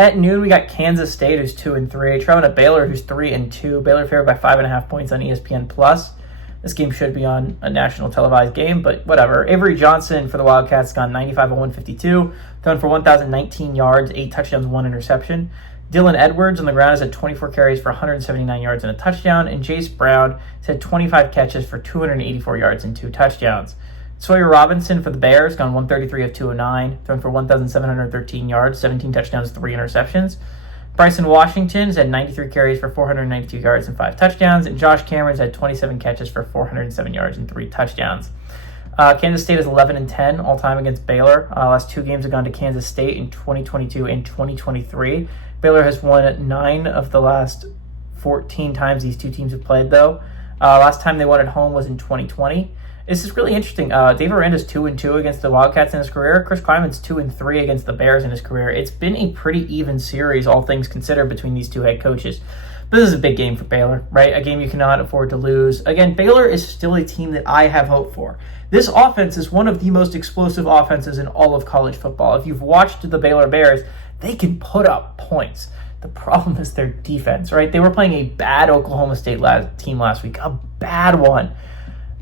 At noon, we got Kansas State, who's 2-3, traveling to Baylor, who's 3-2. Baylor favored by 5.5 points on ESPN Plus. This game should be on a national televised game, but whatever. Avery Johnson for the Wildcats gone 95 of 152, thrown for 1,019 yards, 8 touchdowns, 1 interception. Dylan Edwards on the ground has had 24 carries for 179 yards and a touchdown, and Jace Brown has had 25 catches for 284 yards and 2 touchdowns. Sawyer Robinson for the Bears gone 133 of 209, thrown for 1,713 yards, 17 touchdowns, 3 interceptions. Bryson Washington has had 93 carries for 492 yards and 5 touchdowns, and Josh Cameron's had 27 catches for 407 yards and 3 touchdowns. Kansas State is 11-10 all-time against Baylor. Last 2 games have gone to Kansas State in 2022 and 2023. Baylor has won 9 of the last 14 times these two teams have played, though. Last time they won at home was in 2020. This is really interesting. Dave Aranda's 2-2 against the Wildcats in his career. Chris Kleiman's 2-3 against the Bears in his career. It's been a pretty even series, all things considered, between these two head coaches. But this is a big game for Baylor, right? A game you cannot afford to lose. Again, Baylor is still a team that I have hope for. This offense is one of the most explosive offenses in all of college football. If you've watched the Baylor Bears, they can put up points. The problem is their defense, right? They were playing a bad Oklahoma State team last week, a bad one.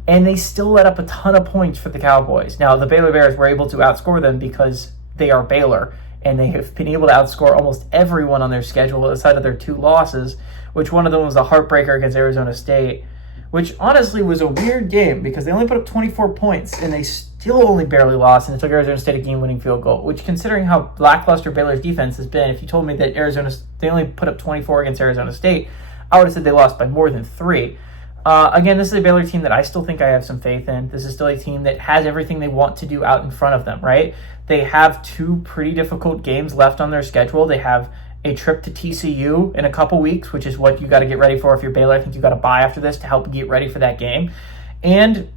And they still let up a ton of points for the Cowboys. Now, the Baylor Bears were able to outscore them because they are Baylor, and they have been able to outscore almost everyone on their schedule outside of their 2 losses, which one of them was a heartbreaker against Arizona State, which honestly was a weird game because they only put up 24 points, and they still only barely lost, and it took Arizona State a game-winning field goal, which, considering how lackluster Baylor's defense has been, if you told me that they only put up 24 against Arizona State, I would have said they lost by more than 3. Again, this is a Baylor team that I still think I have some faith in. This is still a team that has everything they want to do out in front of them, right? They have 2 pretty difficult games left on their schedule. They have a trip to TCU in a couple weeks, which is what you got to get ready for if you're Baylor. I think you got to bye after this to help get ready for that game. And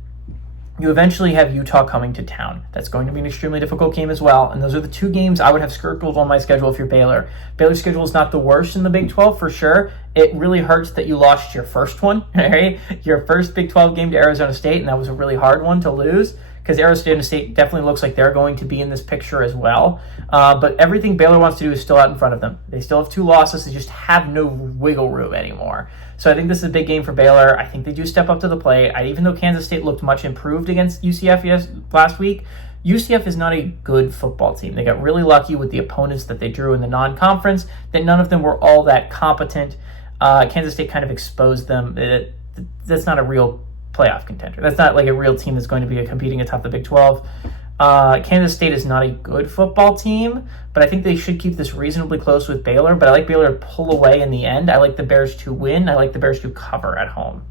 you eventually have Utah coming to town. That's going to be an extremely difficult game as well. And those are the 2 games I would have circled on my schedule if you're Baylor. Baylor's schedule is not the worst in the Big 12 for sure. It really hurts that you lost your first one, right? Your first Big 12 game to Arizona State, and that was a really hard one to lose because Arizona State definitely looks like they're going to be in this picture as well. But everything Baylor wants to do is still out in front of them. They still have 2 losses. They just have no wiggle room anymore. So I think this is a big game for Baylor. I think they do step up to the plate. Even though Kansas State looked much improved against UCF last week, UCF is not a good football team. They got really lucky with the opponents that they drew in the non-conference, that none of them were all that competent. Kansas State kind of exposed them. That's not a real playoff contender. That's not like a real team that's going to be competing atop the Big 12. Kansas State is not a good football team, but I think they should keep this reasonably close with Baylor. But I like Baylor to pull away in the end. I like the Bears to win. I like the Bears to cover at home.